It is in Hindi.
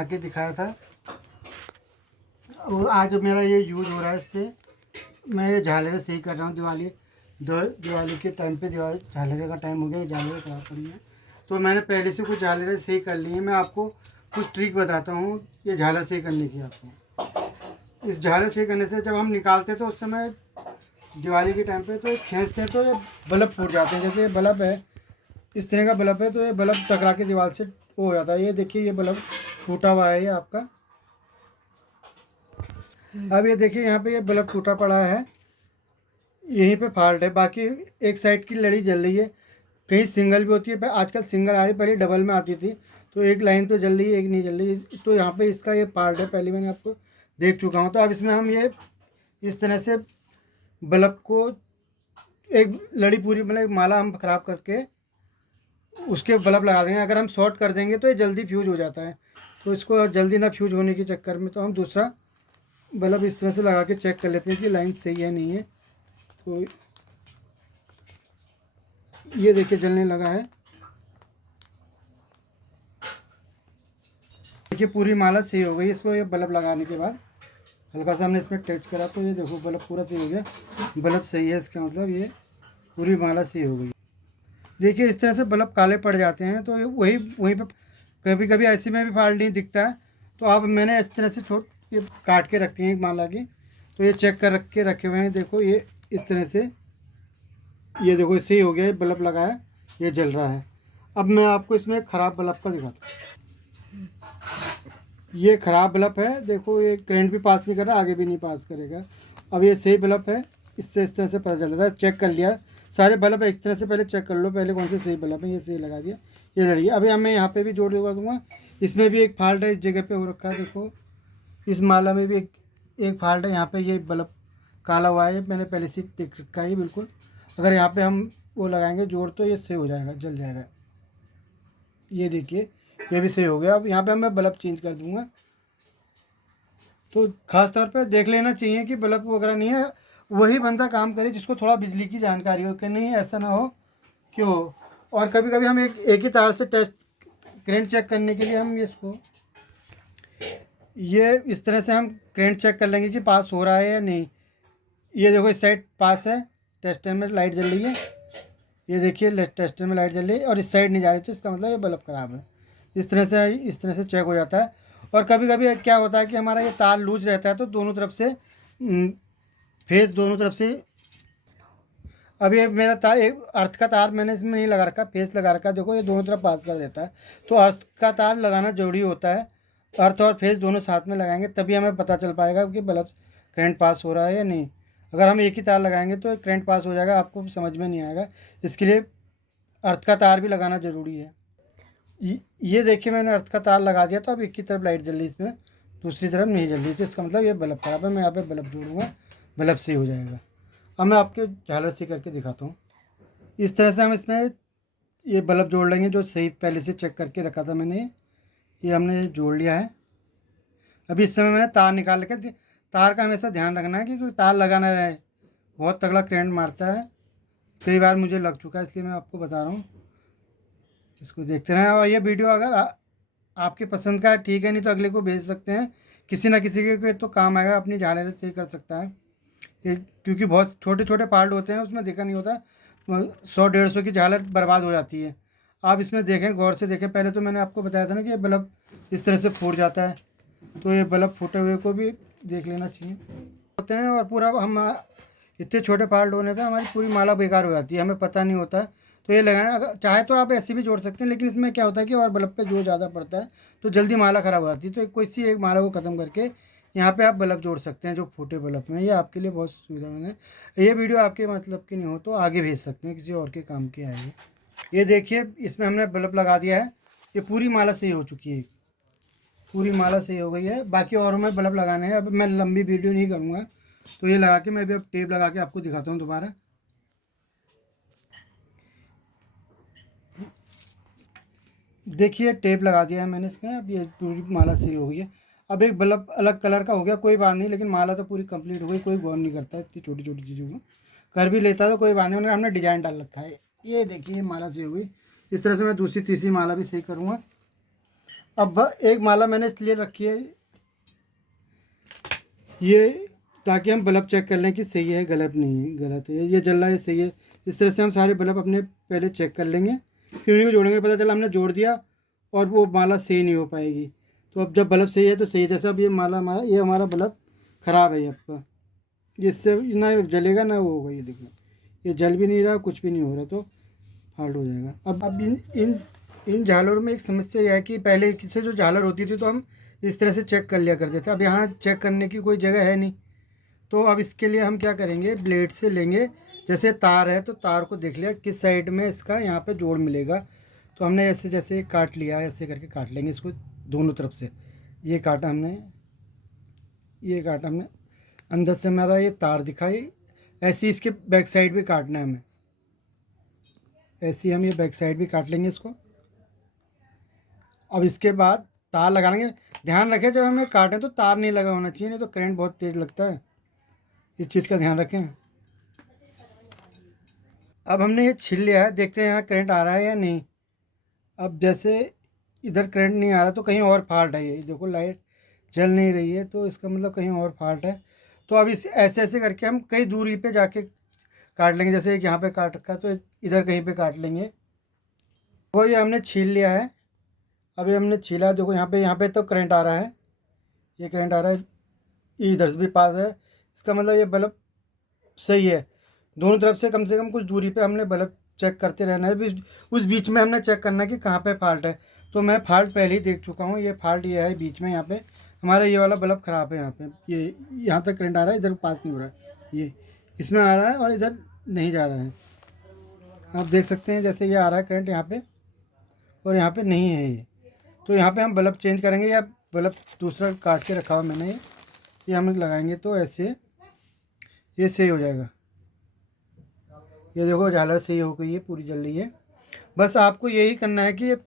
बना के दिखाया था। और आज मेरा ये यूज़ हो रहा है, इससे मैं ये झालरें सही कर रहा हूँ। दिवाली के टाइम पे झालरें का टाइम हो गया, झालरें खराब पड़ी हैं तो मैंने पहले से कुछ झालरें सही कर ली हैं। मैं आपको कुछ ट्रिक बताता हूँ ये झालर सही करने की। आपको इस झालर सही करने से जब हम निकालते तो उस समय दिवाली के टाइम पे तो खींचते हैं तो ये बल्ब फूट जाते हैं। जैसे ये बल्ब है, इस तरह का बल्ब है, तो ये बल्ब टकरा के दीवार से वो हो जाता है। ये देखिए ये बल्ब टूटा हुआ है ये आपका। अब ये देखिए यहाँ पे ये बल्ब टूटा पड़ा है, यहीं पे फॉल्ट है। बाकी एक साइड की लड़ी जल रही है, कहीं सिंगल भी होती है, आजकल सिंगल आ रही, पहले डबल में आती थी। तो एक लाइन तो जल रही है, एक नहीं जल रही। तो यहाँ पे इसका ये पार्ट है, पहले मैंने आपको देख चुका हूँ। तो अब इसमें हम ये इस तरह से बल्ब को एक लड़ी पूरी मतलब एक माला हम ख़राब करके उसके बल्ब लगा देंगे। अगर हम शॉर्ट कर देंगे तो ये जल्दी फ्यूज हो जाता है। तो इसको जल्दी ना फ्यूज होने के चक्कर में तो हम दूसरा बल्ब इस तरह से लगा के चेक कर लेते हैं कि लाइन सही है नहीं है। तो ये देखिए जलने लगा है। देखिए पूरी माला सही हो गई। इसको ये बल्ब लगाने के बाद हल्का सा हमने इसमें टच करा तो ये देखो बल्ब पूरा सही हो गया। बल्ब सही है, इसका मतलब ये पूरी माला सही हो गई। देखिए इस तरह से बल्ब काले पड़ जाते हैं तो वही वहीं पे कभी कभी ऐसे में भी फॉल्ट नहीं दिखता है। तो अब मैंने इस तरह से ये काट के रखे हैं माला की, तो ये चेक कर रखे हुए हैं। देखो ये इस तरह से ये देखो सही हो गया, बल्ब लगा है, ये जल रहा है। अब मैं आपको इसमें एक ख़राब बल्ब का दिखाता हूँ। ये ख़राब बल्ब है, देखो ये करंट भी पास नहीं कर रहा, आगे भी नहीं पास करेगा। अब ये सही बल्ब है, इससे इस तरह से पता चल जाता है। चेक कर लिया सारे बल्ब है, इस तरह से पहले चेक कर लो पहले कौन से सही बल्ब है। ये सही लगा दिया, ये लड़ी। अभी मैं यहाँ पे भी जोड़ लगा दूँगा। इसमें भी एक फॉल्ट है, इस जगह पे हो रखा है। देखो इस माला में भी एक फॉल्ट है, यहाँ पे ये बल्ब काला हुआ है, मैंने पहले से देख रखा है बिल्कुल। अगर यहाँ पे हम वो लगाएंगे जोड़ तो ये सही हो जाएगा, जल जाएगा। ये देखिए ये भी सही हो गया। अब यहाँ पे मैं बल्ब चेंज कर दूँगा। तो ख़ास तौर पे देख लेना चाहिए कि बल्ब वगैरह नहीं है, वही बंदा काम करे जिसको थोड़ा बिजली की जानकारी हो, कि नहीं ऐसा ना हो कि हो। और कभी कभी हम एक ही तार से टेस्ट करंट चेक करने के लिए हम इसको ये इस तरह से हम करंट चेक कर लेंगे कि पास हो रहा है या नहीं। ये देखो इस साइड पास है, टेस्टर में लाइट जल रही है। ये देखिए टेस्टर में लाइट जल रही है और इस साइड नहीं जा रही, तो इसका मतलब ये बल्ब ख़राब है। इस तरह से चेक हो जाता है। और कभी कभी क्या होता है कि हमारा ये तार लूज रहता है, तो दोनों तरफ से फेस दोनों तरफ से। अब ये मेरा तार एक अर्थ का तार मैंने इसमें नहीं लगा रखा, फेस लगा रखा। देखो ये दोनों तरफ पास कर देता है। तो अर्थ का तार लगाना जरूरी होता है। अर्थ और फेस दोनों साथ में लगाएंगे तभी हमें पता चल पाएगा कि बल्ब करंट पास हो रहा है या नहीं। अगर हम एक ही तार लगाएंगे तो करंट पास हो जाएगा, आपको समझ में नहीं आएगा। इसके लिए अर्थ का तार भी लगाना ज़रूरी है। ये देखिए मैंने अर्थ का तार लगा दिया, तो अब एक की तरफ लाइट जल रही, इसमें दूसरी तरफ नहीं जल रही। तो इसका मतलब ये बल्ब खराब है। मैं यहाँ पे बल्ब जोड़ूंगा, बल्ब सही हो जाएगा। अब मैं आपके झालर से करके दिखाता हूँ। इस तरह से हम इसमें ये बल्ब जोड़ लेंगे जो सही पहले से चेक करके रखा था मैंने। ये हमने जोड़ लिया है। अभी इस समय मैंने तार निकाल के, तार का हमेशा ध्यान रखना है कि कोई तार लगा ना रहे, बहुत तगड़ा करंट मारता है। कई बार मुझे लग चुका है, इसलिए मैं आपको बता रहा हूँ। इसको देखते रहें। और ये वीडियो अगर आपके पसंद का है ठीक है, नहीं तो अगले को भेज सकते हैं। किसी ना किसी के तो काम आएगा, अपनी झालर सही कर सकता है ये। क्योंकि बहुत छोटे छोटे पार्ट होते हैं, उसमें देखा नहीं होता, 100-150 की झालर बर्बाद हो जाती है। आप इसमें देखें, गौर से देखें। पहले तो मैंने आपको बताया था ना कि ये बल्ब इस तरह से फूट जाता है, तो ये बल्ब फूटे हुए को भी देख लेना चाहिए होते हैं। और पूरा हम इतने छोटे पार्ट होने पे हमारी पूरी माला बेकार हो जाती है, हमें पता नहीं होता। तो ये लगाएं। अगर चाहे तो आप ऐसे भी जोड़ सकते हैं, लेकिन इसमें क्या होता है कि और बल्ब पे जोर ज़्यादा पड़ता है तो जल्दी माला ख़राब हो जाती है। तो कोई सी एक माला को ख़त्म करके यहाँ पे आप बल्ब जोड़ सकते हैं जो फूटे बल्ब में। ये आपके लिए बहुत सुविधाजनक है। ये वीडियो आपके मतलब की नहीं हो तो आगे भेज सकते हैं, किसी और के काम की आएगी। ये देखिए इसमें हमने बल्ब लगा दिया है, ये पूरी माला सही हो चुकी है, पूरी माला सही हो गई है। बाकी और में बल्ब लगाने हैं। अब मैं लंबी वीडियो नहीं करूँगा, तो ये लगा के मैं भी अब टेप लगा के आपको दिखाता हूँ दोबारा। देखिए टेप लगा दिया है मैंने इसमें। अब ये पूरी माला सही हो गई है। अब एक बल्ब अलग कलर का हो गया, कोई बात नहीं, लेकिन माला तो पूरी कंप्लीट हो गई। कोई गौर नहीं करता इतनी छोटी छोटी चीज़ों को, कर भी लेता है तो कोई बात नहीं। हमने डिजाइन डाल रखा है। ये देखिए माला सही हो गई। इस तरह से मैं दूसरी तीसरी माला भी सही करूँगा। अब एक माला मैंने इसलिए रखी है ये, ताकि हम बल्ब चेक कर लें कि सही है गलत नहीं है, गलत है ये जल रहा है सही है। इस तरह से हम सारे बल्ब अपने पहले चेक कर लेंगे, फिर उन्हीं को जोड़ेंगे, पता चला हमने जोड़ दिया और वो माला सही नहीं हो पाएगी। तो अब जब बल्ब सही है तो सही है, जैसे अब ये माला हमारा, ये हमारा बल्ब ख़राब है ये आपका, इससे ना जलेगा ना वो होगा। ये देखो ये जल भी नहीं रहा, कुछ भी नहीं हो रहा, तो हार्ड हो जाएगा। अब इन इन इन झालरों में एक समस्या यह है कि पहले से जो झालर होती थी तो हम इस तरह से चेक कर लिया करते थे, अब यहाँ चेक करने की कोई जगह है नहीं। तो अब इसके लिए हम क्या करेंगे, ब्लेड से लेंगे, जैसे तार है तो तार को देख लिया किस साइड में इसका यहाँ पे जोड़ मिलेगा, तो हमने ऐसे जैसे काट लिया, ऐसे करके काट लेंगे इसको दोनों तरफ से। ये काटा हमने, ये काटा हमने, अंदर से हमारा ये तार दिखाई, ऐसे ही इसके बैक साइड भी काटना है हमें, ऐसे ही हम ये बैक साइड भी काट लेंगे इसको। अब इसके बाद तार लगा लेंगे, ध्यान रखें जब हमें काटें तो तार नहीं लगा होना चाहिए, नहीं तो करंट बहुत तेज़ लगता है, इस चीज़ का ध्यान रखें। अब हमने ये छील लिया है, देखते हैं यहाँ करंट आ रहा है या नहीं। अब जैसे इधर करंट नहीं आ रहा तो कहीं और फॉल्ट है, ये देखो लाइट जल नहीं रही है, तो इसका मतलब कहीं और फॉल्ट है। तो अब इस ऐसे ऐसे करके हम कई दूरी पे जाके काट लेंगे, जैसे यहाँ पे काट रखा तो इधर कहीं पे काट लेंगे। वो ये हमने छील लिया है, अभी हमने छीला, देखो यहाँ पे तो करंट आ रहा है, ये करंट आ रहा है, इधर से भी पास है, इसका मतलब ये बल्ब सही है। दोनों तरफ से कम कुछ दूरी पे हमने बल्ब चेक करते रहना है, भी उस बीच में हमने चेक करना है कि कहाँ पे फॉल्ट है। तो मैं फॉल्ट पहले ही देख चुका हूँ, ये फॉल्ट ये है बीच में, यहाँ पे हमारा ये वाला बल्ब ख़राब है, यहाँ पे ये यहाँ तक करंट आ रहा है, इधर पास नहीं हो रहा है, ये इसमें आ रहा है और इधर नहीं जा रहा है। आप देख सकते हैं जैसे ये आ रहा है करंट यहाँ पे और यहाँ पे नहीं है ये, तो यहाँ पे हम बल्ब चेंज करेंगे, या बल्ब दूसरा काट के रखा हुआ मैंने, ये हम लगाएंगे तो ऐसे ये सही हो जाएगा। ये देखो झालर सही हो गई है, पूरी जल रही है। बस आपको यही करना है कि ये